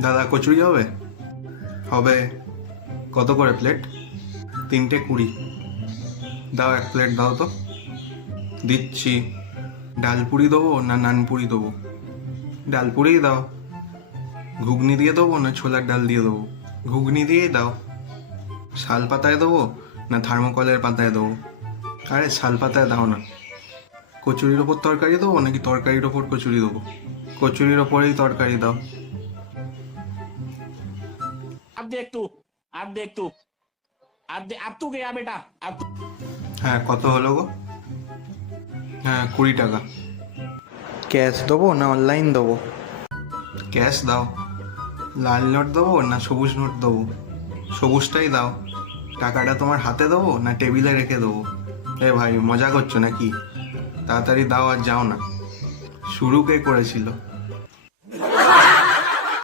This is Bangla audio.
দাদা কচুরি হবে? হবে। কত করে প্লেট? 3টে 20। দাও 1 প্লেট দাও তো। দিচ্ছি। ডাল পুরি দেবো না নান পুরি দেবো? ডাল পুরিই দাও। ঘুগনি দিয়ে দেবো না ছোলার ডাল দিয়ে দেবো? ঘুগনি দিয়েই দাও। শাল পাতায় দেবো না থার্মোকলের পাতায় দেবো? আরে শাল পাতায় দাও না। কচুরির ওপর তরকারি দেবো নাকি তরকারির ওপর কচুরি দেবো? কচুরির ওপরেই তরকারি দাও। अब देख तू अब देख तू अब तू गया बेटा अब तू হ্যাঁ, কত হলো গো? হ্যাঁ, 20 টাকা। ক্যাশ দেবো না অনলাইন দেবো? ক্যাশ দাও। লাল নোট দেবো না সবুজ নোট দেবো? সবুজটাই দাও। টাকাটা তোমার হাতে দেবো না টেবিলে রেখে দেবো? এ ভাই, মজা করছো নাকি? তাড়াতাড়ি দাও আর যাও না। শুরু কে করেছিল?